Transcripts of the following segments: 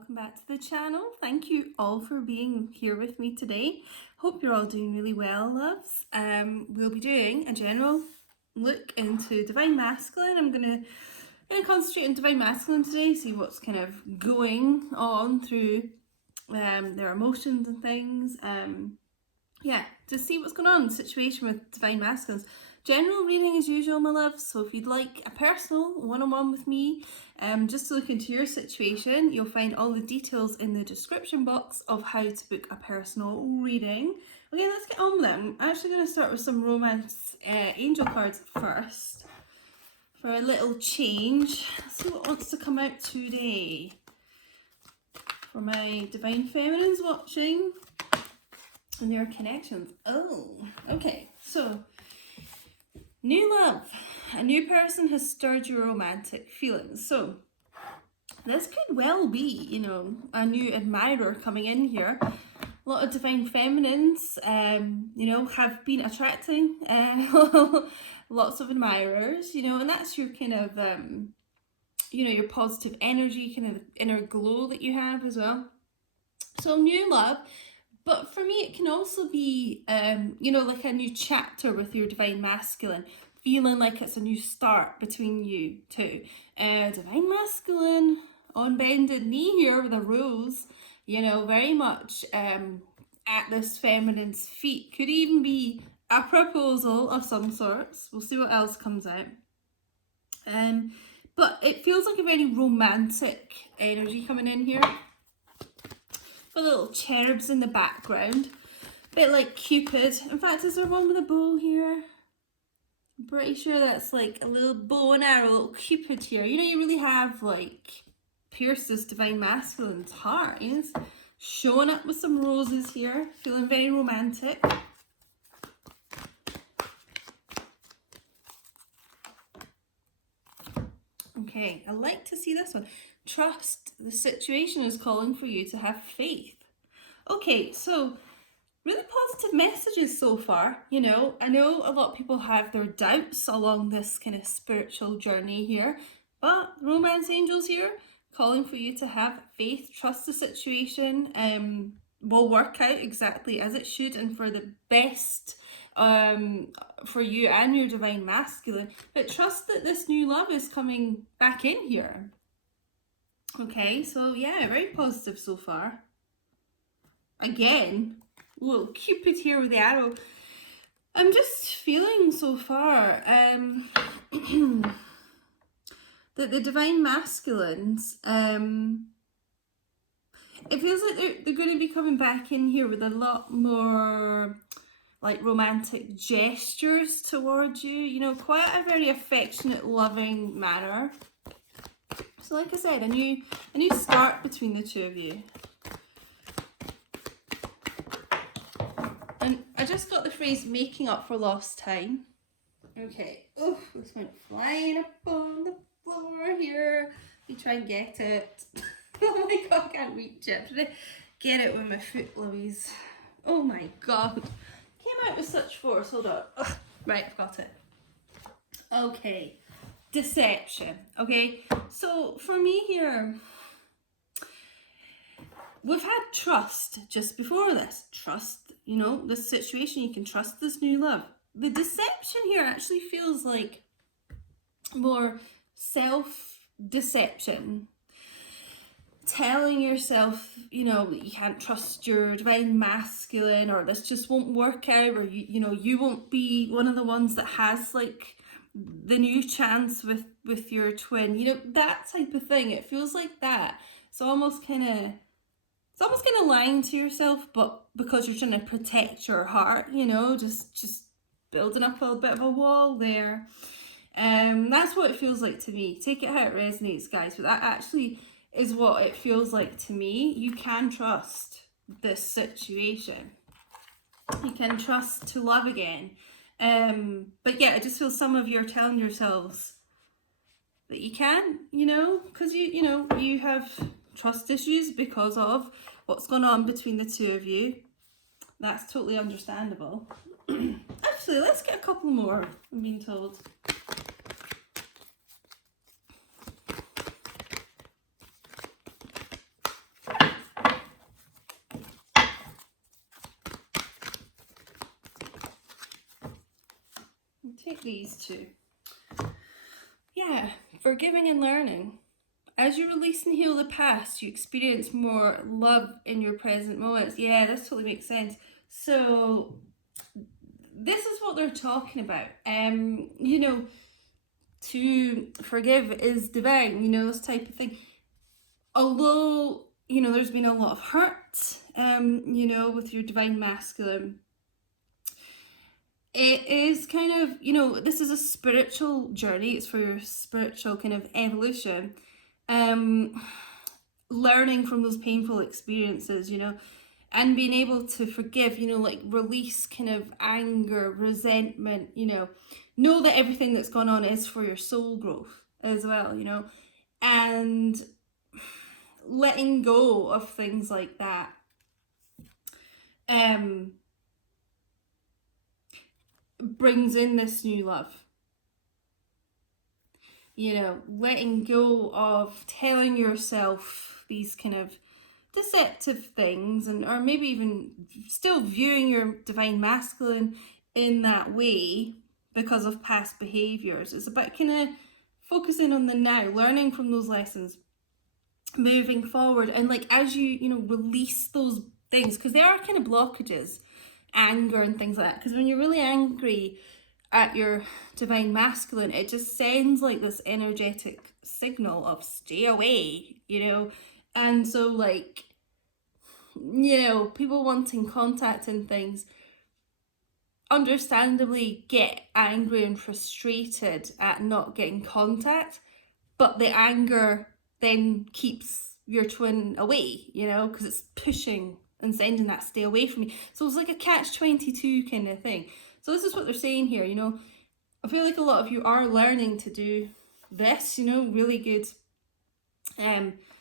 welcome back to the channel. Thank you all for being here with me today. Hope you're all doing really well, loves. We'll be doing a general look into Divine Masculine. I'm gonna concentrate on Divine Masculine today, see what's kind of going on through their emotions and things. Yeah, to see what's going on in the situation with Divine Masculines. General reading as usual, my loves, so if you'd like a personal one-on-one with me, just to look into your situation, you'll find all the details in the description box of how to book a personal reading. Okay, let's get on with them. I'm actually going to start with some romance angel cards first, for a little change. Let's see what wants to come out today. For my Divine Feminines watching, and their connections. Oh, okay, so new love. A new person has stirred your romantic feelings. So this could well be, you know, a new admirer coming in here. A lot of Divine Feminines, you know, have been attracting lots of admirers, you know, and that's your kind of, you know, your positive energy, kind of inner glow that you have as well. So new love. But for me, it can also be, you know, like a new chapter with your Divine Masculine, feeling like it's a new start between you two. Divine Masculine on bended knee here with a rose, you know, very much at this feminine's feet. Could even be a proposal of some sorts. We'll see what else comes out. But it feels like a very romantic energy coming in here. Got little cherubs in the background, a bit like Cupid. In fact, is there one with a bow here? I'm pretty sure that's like a little bow and arrow, a little Cupid here. You know, you really have like pierced this Divine Masculine's heart. You know, it's showing up with some roses here, feeling very romantic. Okay, I like to see this one. Trust the situation is calling for you to have faith. Okay, so really positive messages so far. You know, I know a lot of people have their doubts along this kind of spiritual journey here, but romance angels here calling for you to have faith, trust the situation will work out exactly as it should and for the best for you and your Divine Masculine. But trust that this new love is coming back in here. Okay, so yeah, very positive so far. Again, little Cupid here with the arrow. I'm just feeling so far that the Divine Masculines, it feels like they're going to be coming back in here with a lot more like romantic gestures towards you, you know, quite a very affectionate, loving manner. So like I said, a new start between the two of you. And I just got the phrase making up for lost time. Okay. Oh, this went flying up on the floor here. Let me try and get it. Oh my god, I can't reach it. I'm trying to get it with my foot, Louise. Oh my god. Came out with such force. Hold on. Ugh. Right, I've got it. Okay. Deception. Okay, so for me here, we've had trust just before this. Trust, you know, this situation, you can trust this new love. The deception here actually feels like more self-deception. Telling yourself, you know, that you can't trust your Divine Masculine, or this just won't work out, or you know, you won't be one of the ones that has like the new chance with your twin, you know, that type of thing. It feels like that. It's almost kind of lying to yourself, but because you're trying to protect your heart, you know, just building up a bit of a wall there. That's what it feels like to me. Take it how it resonates, guys, but that actually is what it feels like to me. You can trust this situation. You can trust to love again. But yeah, I just feel some of you are telling yourselves that you can, you know, because you know, you have trust issues because of what's going on between the two of you. That's totally understandable. Actually, let's get a couple more, I'm being told. take these two. Yeah, forgiving and learning. As you release and heal the past, you experience more love in your present moments. Yeah, this totally makes sense. So this is what they're talking about. You know, to forgive is divine, you know, this type of thing. Although, you know, there's been a lot of hurt, you know, with your divine masculine, it is kind of, you know, this is a spiritual journey. It's for your spiritual kind of evolution. Learning from those painful experiences, you know, and being able to forgive, you know, like release kind of anger, resentment, you know that everything that's gone on is for your soul growth as well, you know, and letting go of things like that. Brings in this new love. You know, letting go of telling yourself these kind of deceptive things, and or maybe even still viewing your divine masculine in that way because of past behaviors. It's about kind of focusing on the now, learning from those lessons, moving forward, and like as you know, release those things, because they are kind of blockages, anger and things like that, because when you're really angry at your divine masculine, it just sends like this energetic signal of stay away, you know. And so like, you know, people wanting contact and things understandably get angry and frustrated at not getting contact, but the anger then keeps your twin away, you know, because it's pushing and sending that stay away from me. So it's like a catch-22 kind of thing. So this is what they're saying here, you know. I feel like a lot of you are learning to do this, you know, really good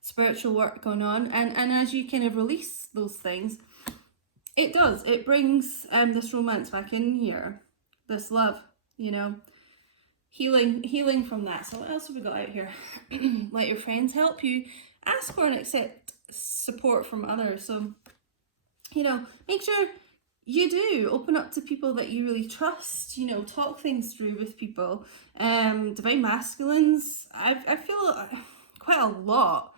spiritual work going on. And as you kind of release those things, it brings this romance back in here, this love, you know, healing from that. So what else have we got out here? Let your friends help you. Ask for and accept support from others. So, you know, make sure you do open up to people that you really trust, you know, talk things through with people. Divine masculines, I feel quite a lot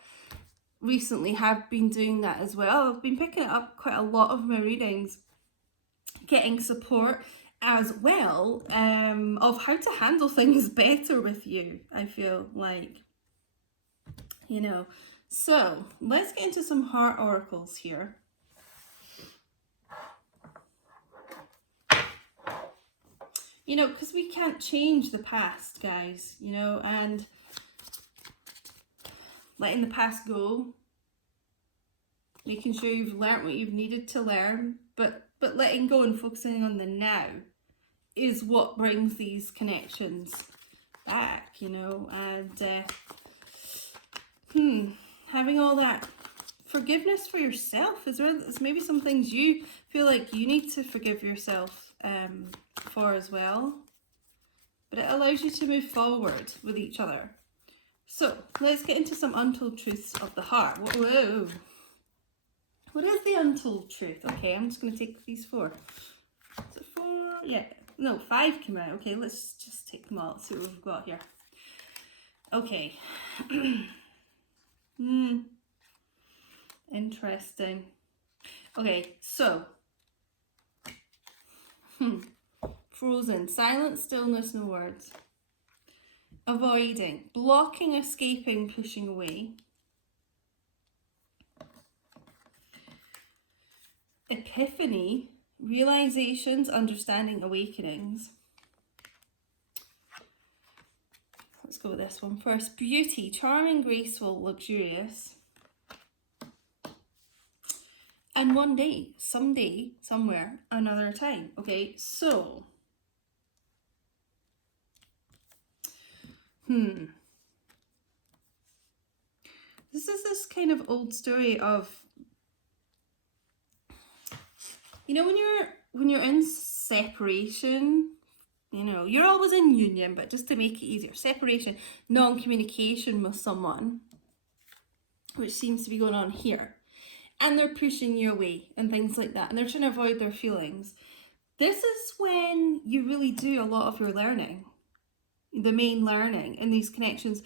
recently have been doing that as well. I've been picking it up quite a lot of my readings, getting support as well, of how to handle things better with you, I feel like, you know. So let's get into some heart oracles here. You know, because we can't change the past, guys, you know, and letting the past go, making sure you've learnt what you've needed to learn, but letting go and focusing on the now is what brings these connections back, you know. And having all that forgiveness for yourself as well. There's maybe some things you feel like you need to forgive yourself for as well, but it allows you to move forward with each other. So let's get into some untold truths of the heart. Whoa. What is the untold truth? Okay, I'm just going to take these 4. Is it 4? Yeah. No, 5 came out. Okay, let's just take them all. Let's see what we've got here. Okay. Interesting. Okay, so. Frozen. Silence, stillness, no words. Avoiding. Blocking, escaping, pushing away. Epiphany. Realizations, understanding, awakenings. Let's go with this one first. Beauty. Charming, graceful, luxurious. And one day, someday, somewhere, another time. Okay, so. This is this kind of old story of, you know, when you're in separation, you know, you're always in union, but just to make it easier, separation, non-communication with someone, which seems to be going on here, and they're pushing you away and things like that, and they're trying to avoid their feelings. this is when you really do a lot of your learning, the main learning in these connections.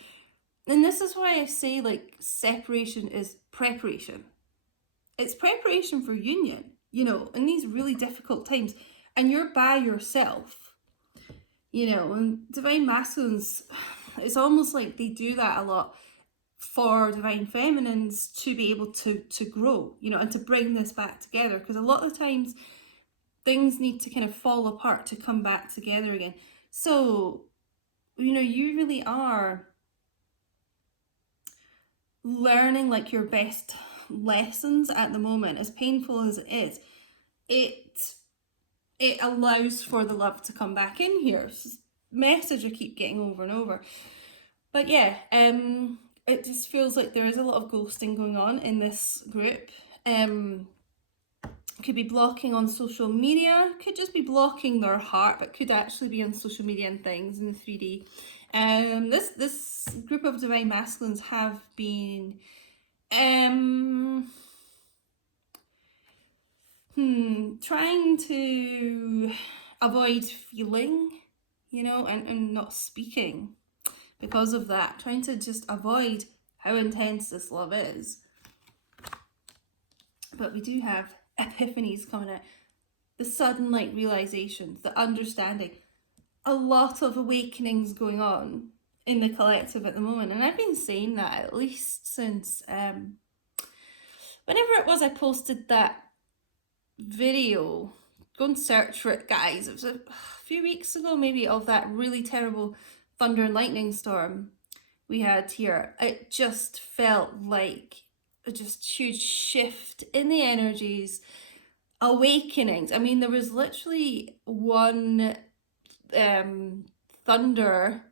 And this is why I say, like, separation is preparation. It's preparation for union, you know, in these really difficult times. And you're by yourself, you know, and divine masculines, it's almost like they do that a lot for divine feminines to be able to grow, you know, and to bring this back together. Because a lot of times things need to kind of fall apart to come back together again. So, you know, you really are learning like your best lessons at the moment. As painful as it is, it allows for the love to come back in here. It's this message I keep getting over and over. But yeah, it just feels like there is a lot of ghosting going on in this group. Could be blocking on social media, could just be blocking their heart, but could actually be on social media and things in the 3D. This group of divine masculines have been trying to avoid feeling, you know, and not speaking because of that, trying to just avoid how intense this love is. But we do have epiphanies coming out, the sudden like realizations, the understanding, a lot of awakenings going on in the collective at the moment. And I've been saying that at least since whenever it was I posted that video. Go and search for it, guys. It was a few weeks ago maybe, of that really terrible thunder and lightning storm we had here. It just felt like a just huge shift in the energies, awakenings. I mean, there was literally one thunder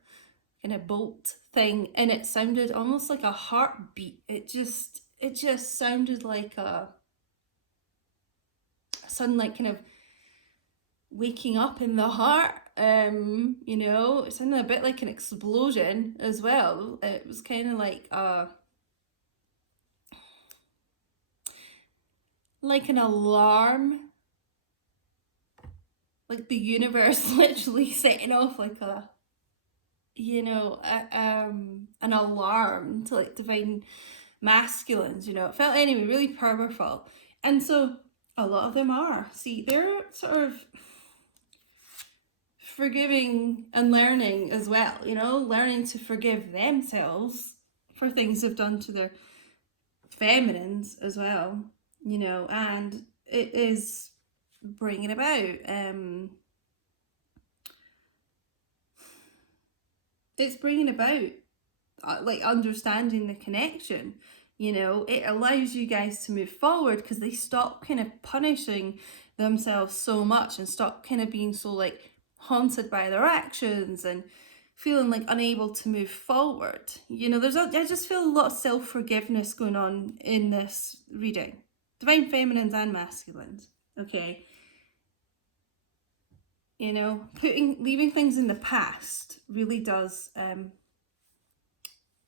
kind of bolt thing, and it sounded almost like a heartbeat. It just sounded like a sudden like kind of waking up in the heart. You know, it sounded a bit like an explosion as well. It was kind of like an alarm, like the universe literally setting off like a, you know, an alarm to like divine masculines. You know, it felt anyway really powerful. And so a lot of them are, see, they're sort of forgiving and learning as well, you know, learning to forgive themselves for things they've done to their feminines as well, you know, and it is bringing about it's bringing about like understanding the connection. You know, it allows you guys to move forward because they stop kind of punishing themselves so much and stop kind of being so like haunted by their actions and feeling like unable to move forward. You know, I just feel a lot of self-forgiveness going on in this reading. Divine feminines and masculines, okay? You know, leaving things in the past really does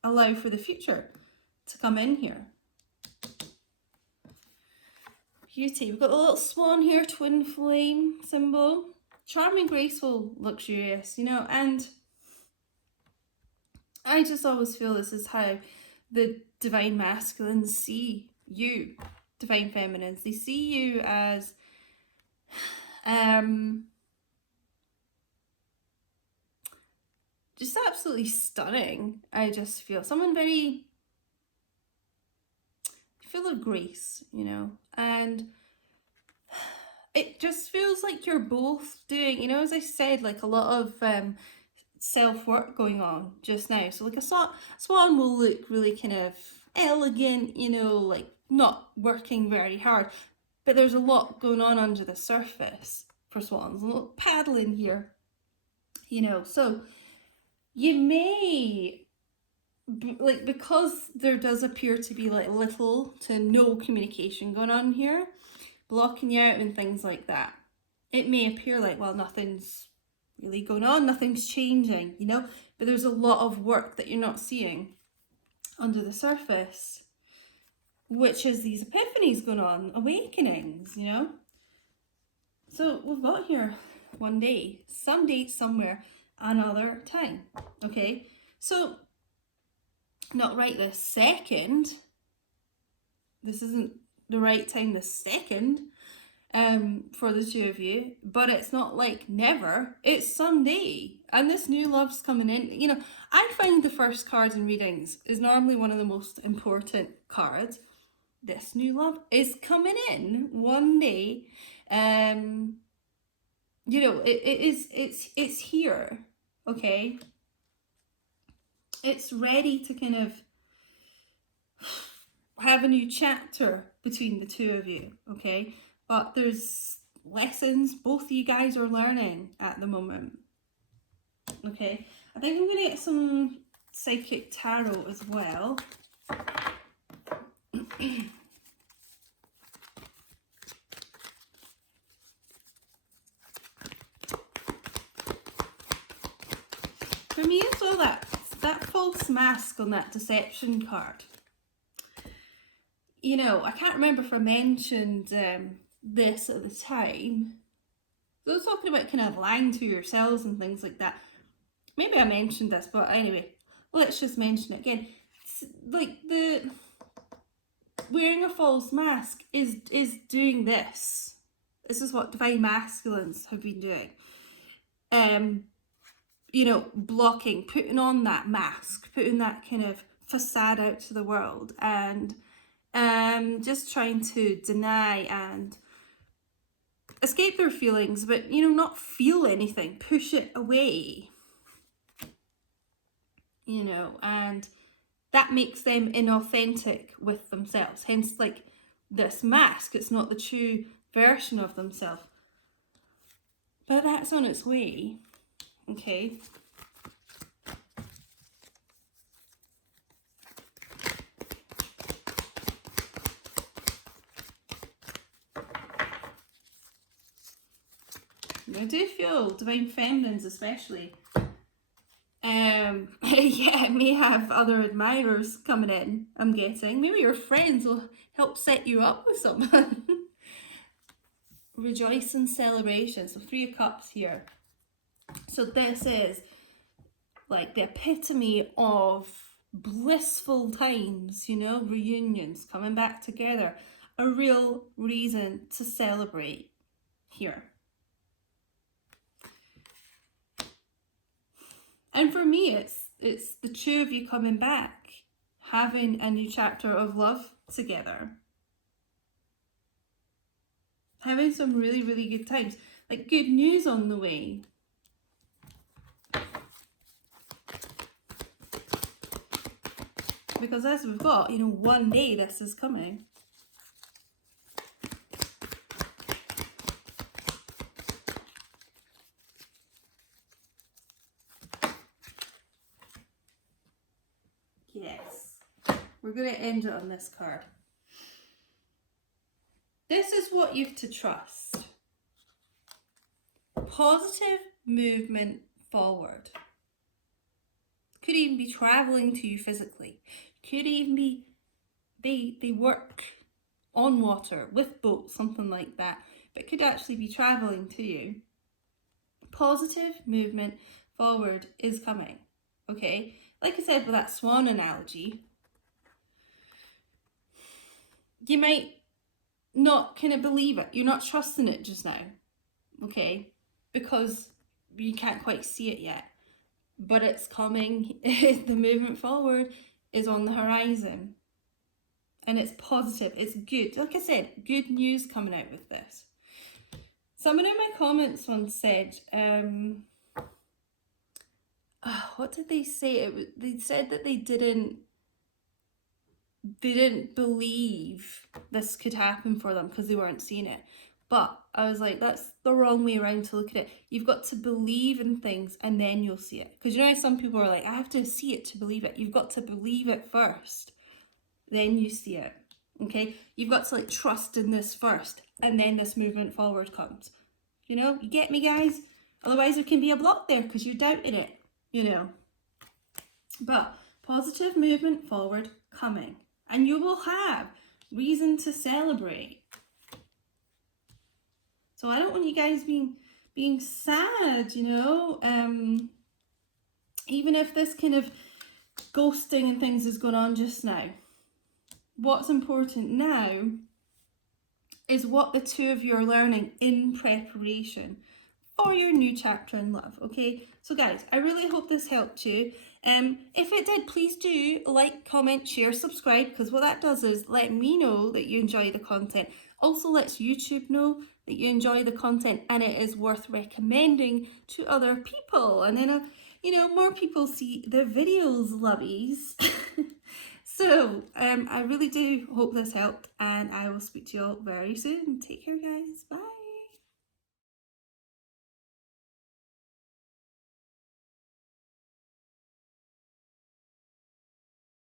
allow for the future to come in here. Beauty. We've got the little swan here, twin flame symbol. Charming, graceful, luxurious, you know, and I just always feel this is how the divine masculines see you, divine feminines. They see you as just absolutely stunning. I just feel someone very full of grace, you know, and it just feels like you're both doing, you know, as I said, like a lot of self-work going on just now. So like a swan will look really kind of elegant, you know, like not working very hard, but there's a lot going on under the surface for swans, a little paddling here, you know. So you may, like, because there does appear to be like little to no communication going on here, blocking you out and things like that, it may appear like, well, nothing's really going on, nothing's changing, you know, but there's a lot of work that you're not seeing under the surface, which is these epiphanies going on, awakenings, you know. So we've got here one day, someday, somewhere, another time. Okay, so not right this second. This isn't the right time this second for the two of you, but it's not like never. It's someday, and this new love's coming in. You know, I find the first card in readings is normally one of the most important cards. This new love is coming in one day. You know, it's here. Okay, it's ready to kind of have a new chapter between the two of you. Okay, but there's lessons both of you guys are learning at the moment. Okay, I think I'm gonna get some psychic tarot as well. For me, it's all that false mask on that deception card. You know, I can't remember if I mentioned this at the time. So I was talking about kind of lying to yourselves and things like that. Maybe I mentioned this, but anyway, let's just mention it again. It's like the wearing a false mask is doing this. This is what divine masculines have been doing. You know, blocking, putting on that mask, putting that kind of facade out to the world, and just trying to deny and escape their feelings, but, you know, not feel anything, push it away, you know, and that makes them inauthentic with themselves. Hence, like, this mask, it's not the true version of themselves. But that's on its way, okay? I do feel divine feminines especially. Yeah, it may have other admirers coming in, I'm guessing. Maybe your friends will help set you up with someone. Rejoice and celebration. So 3 of Cups here. So this is like the epitome of blissful times, you know, reunions, coming back together. A real reason to celebrate here. And for me, it's the two of you coming back, having a new chapter of love together. Having some really, really good times. Like, good news on the way. Because as we've got, you know, one day this is coming. Yes. We're going to end it on this card. This is what you've to trust. Positive movement forward. Could even be traveling to you physically. Could even be they work on water with boats, something like that. But could actually be traveling to you. Positive movement forward is coming. Okay? Like I said with that swan analogy, you might not kind of believe it. You're not trusting it just now. Okay? Because you can't quite see it yet. But it's coming. The movement forward is on the horizon. And it's positive. It's good. Like I said, good news coming out with this. Someone in my comments once said, what did they say? They said that they didn't believe this could happen for them because they weren't seeing it. But I was like, that's the wrong way around to look at it. You've got to believe in things and then you'll see it. Because you know how some people are like, I have to see it to believe it. You've got to believe it first. Then you see it. Okay? You've got to like trust in this first. And then this movement forward comes. You know? You get me, guys? Otherwise there can be a block there because you're doubting it. You know? But positive movement forward coming. And you will have reason to celebrate. So I don't want you guys being sad, you know. Even if this kind of ghosting and things is going on just now, what's important now is what the two of you are learning in preparation for your new chapter in love. Okay, so guys, I really hope this helped you. If it did, please do like, comment, share, subscribe, because what that does is let me know that you enjoy the content. Also lets YouTube know that you enjoy the content and it is worth recommending to other people, and then you know, more people see the videos, lovies. So I really do hope this helped, and I will speak to you all very soon. Take care, guys. Bye.